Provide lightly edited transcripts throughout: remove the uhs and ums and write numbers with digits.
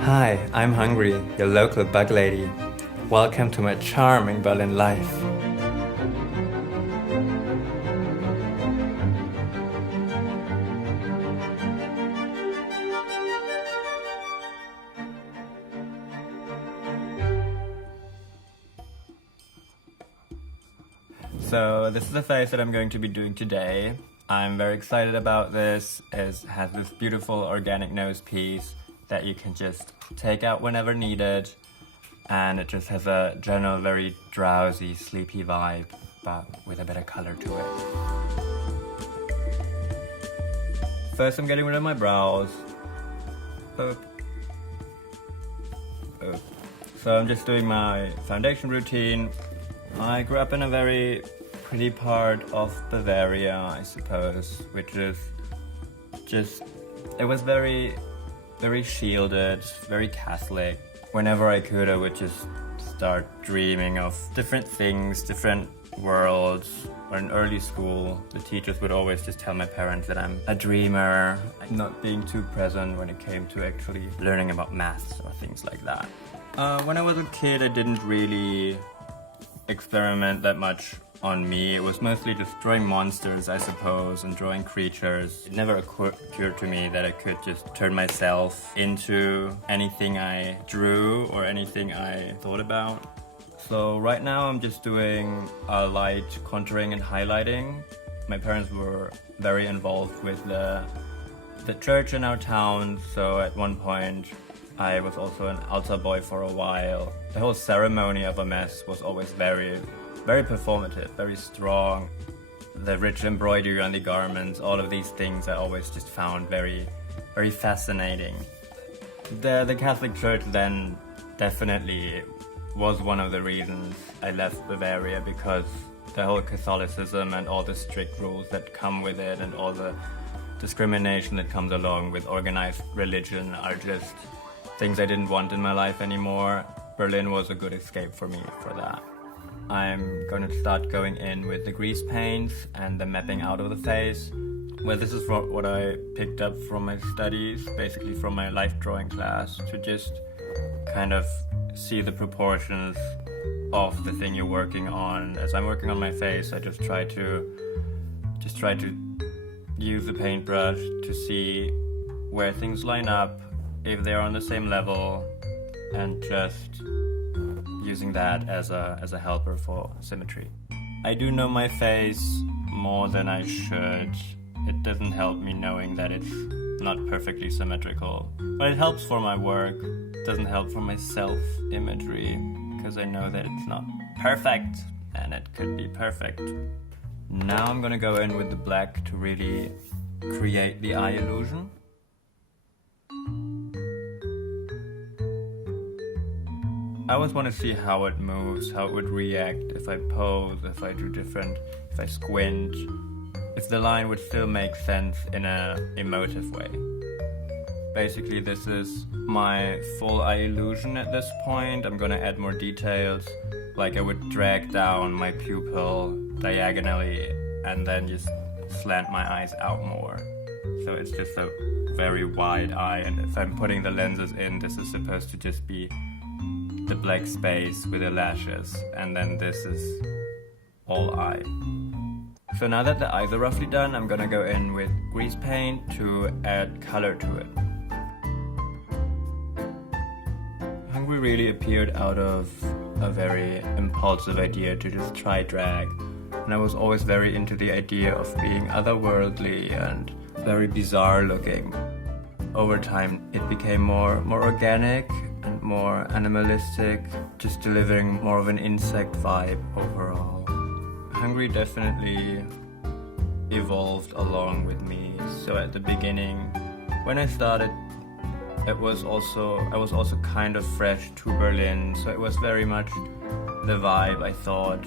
Hi, I'm Hungry, your local bug lady. Welcome to my charming Berlin life. So this is the face that I'm going to be doing today. I'm very excited about this. It has this beautiful organic nose piece that you can just take out whenever needed. And it just has a general very drowsy, sleepy vibe, but with a bit of color to it. First I'm getting rid of my brows. Boop. Boop. So I'm just doing my foundation routine. I grew up in a very pretty part of Bavaria, I suppose, which is just, it was very shielded, very Catholic. Whenever I could, I would just start dreaming of different things, different worlds. Or in early school, the teachers would always just tell my parents that I'm a dreamer, not being too present when it came to actually learning about maths or things like that. When I was a kid, I didn't really experiment that much on me. It was mostly just drawing monsters, I suppose, and drawing creatures. It never occurred to me that I could just turn myself into anything I drew or anything I thought about. So right now I'm just doing light contouring and highlighting. My parents were very involved with the church in our town, so at one point I was also an altar boy for a while. The whole ceremony of a mass was always very performative, very strong. The rich embroidery on the garments, all of these things I always just found very fascinating. The Catholic Church then definitely was one of the reasons I left Bavaria, because the whole Catholicism and all the strict rules that come with it and all the discrimination that comes along with organized religion are just things I didn't want in my life anymore. Berlin was a good escape for me for that. I'm going to start going in with the grease paints and the mapping out of the face. Well, this is what I picked up from my studies, basically from my life drawing class, to just kind of see the proportions of the thing you're working on. As I'm working on my face, I just try to use the paintbrush to see where things line up, if they're on the same level, and just using that as a helper for symmetry. I do know my face more than I should. It doesn't help me knowing that it's not perfectly symmetrical, but it helps for my work. It doesn't help for my self-imagery, because I know that it's not perfect and it could be perfect. Now I'm gonna go in with the black to really create the eye illusion. I always want to see how it moves, how it would react if I pose, if I do different, if I squint, if the line would still make sense in an emotive way. Basically, this is my full eye illusion at this point. I'm gonna add more details, like I would drag down my pupil diagonally and then just slant my eyes out more. So it's just a very wide eye, and if I'm putting the lenses in, this is supposed to just be the black space with the lashes, and then this is all eye. So now that the eyes are roughly done, I'm gonna go in with grease paint to add color to it. Hungry really appeared out of a very impulsive idea to just try drag, and I was always very into the idea of being otherworldly and very bizarre looking. Over time it became more organic and more animalistic, just delivering more of an insect vibe overall. Hungry definitely evolved along with me. So at the beginning, when I started, I was also kind of fresh to Berlin, so it was very much the vibe I thought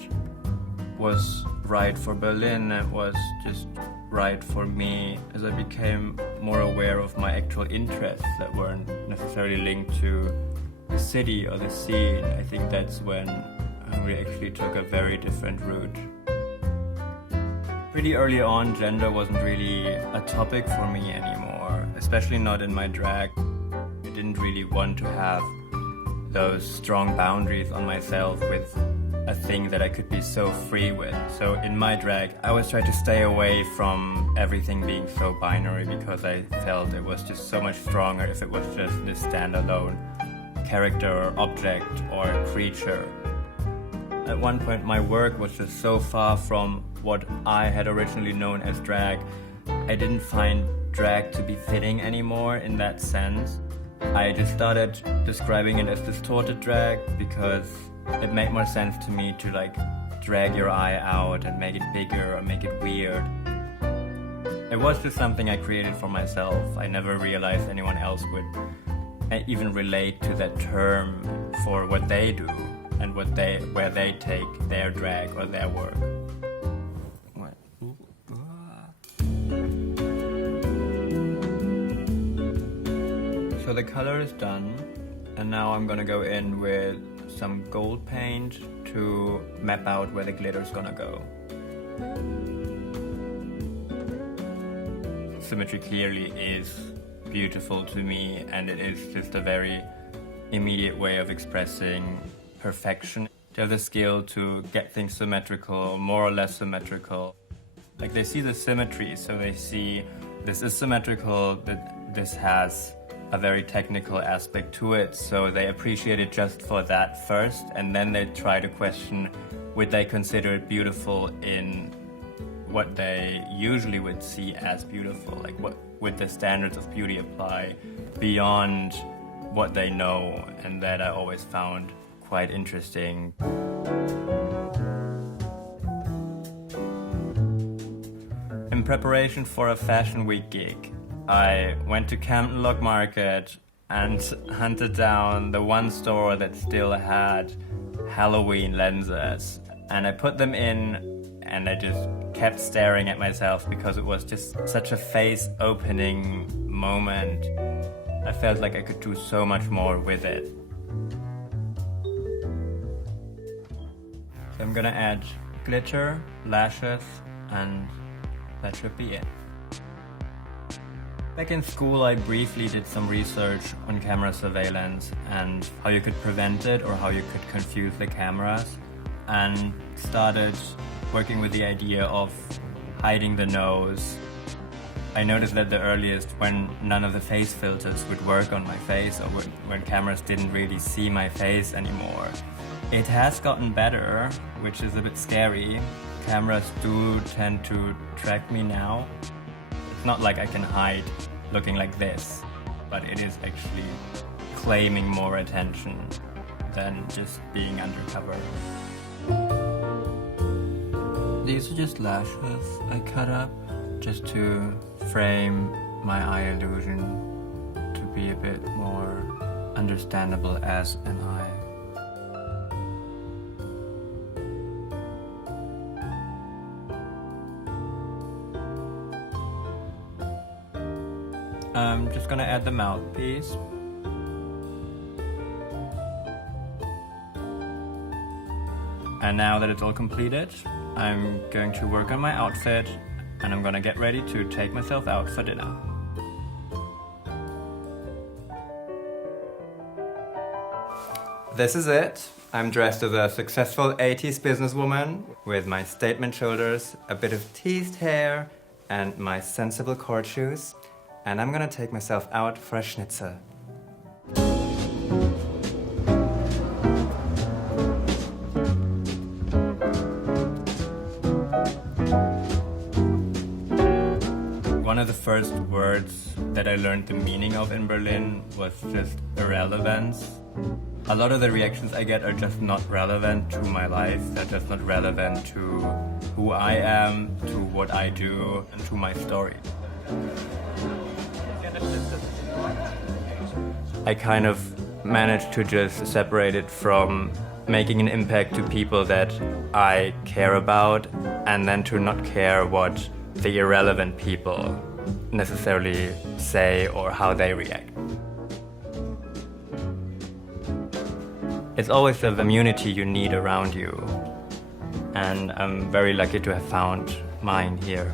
was right for Berlin. It was just right for me as I became more aware of my actual interests that weren't necessarily linked to the city or the scene. I think that's when Hungry actually took a very different route. Pretty early on, gender wasn't really a topic for me anymore, especially not in my drag. I didn't really want to have those strong boundaries on myself with a thing that I could be so free with. So in my drag, I always tried to stay away from everything being so binary because I felt it was just so much stronger if it was just this standalone character or object or creature. At one point, my work was just so far from what I had originally known as drag. I didn't find drag to be fitting anymore in that sense. I just started describing it as distorted drag because it made more sense to me to like drag your eye out and make it bigger or make it weird. It was just something I created for myself. I never realized anyone else would even relate to that term for what they do and where they take their drag or their work. So the color is done, and now I'm gonna go in with some gold paint to map out where the glitter's gonna go. Symmetry clearly is beautiful to me, and it is just a very immediate way of expressing perfection. To have the skill to get things symmetrical, more or less symmetrical. Like they see the symmetry, so they see this is symmetrical, that this has a very technical aspect to it, so they appreciate it just for that first, and then they try to question would they consider it beautiful in what they usually would see as beautiful, like what would the standards of beauty apply beyond what they know, and that I always found quite interesting. In preparation for a Fashion Week gig, I went to Camden Lock Market and hunted down the one store that still had Halloween lenses. And I put them in, and I just kept staring at myself because it was just such a face-opening moment. I felt like I could do so much more with it. So I'm gonna add glitter, lashes, and that should be it. Back in school, I briefly did some research on camera surveillance and how you could prevent it or how you could confuse the cameras, and started working with the idea of hiding the nose. I noticed that the earliest when none of the face filters would work on my face, or when cameras didn't really see my face anymore. It has gotten better, which is a bit scary. Cameras do tend to track me now. It's not like I can hide looking like this, but it is actually claiming more attention than just being undercover. These are just lashes I cut up just to frame my eye illusion to be a bit more understandable as an eye. I'm just gonna add the mouthpiece. And now that it's all completed, I'm going to work on my outfit, and I'm gonna get ready to take myself out for dinner. This is it. I'm dressed as a successful 80s businesswoman with my statement shoulders, a bit of teased hair, and my sensible court shoes. And I'm gonna take myself out for a schnitzel. One of the first words that I learned the meaning of in Berlin was just irrelevance. A lot of the reactions I get are just not relevant to my life. They're just not relevant to who I am, to what I do, and to my story. I kind of managed to just separate it from making an impact to people that I care about, and then to not care what the irrelevant people necessarily say or how they react. It's always the community you need around you, and I'm very lucky to have found mine here.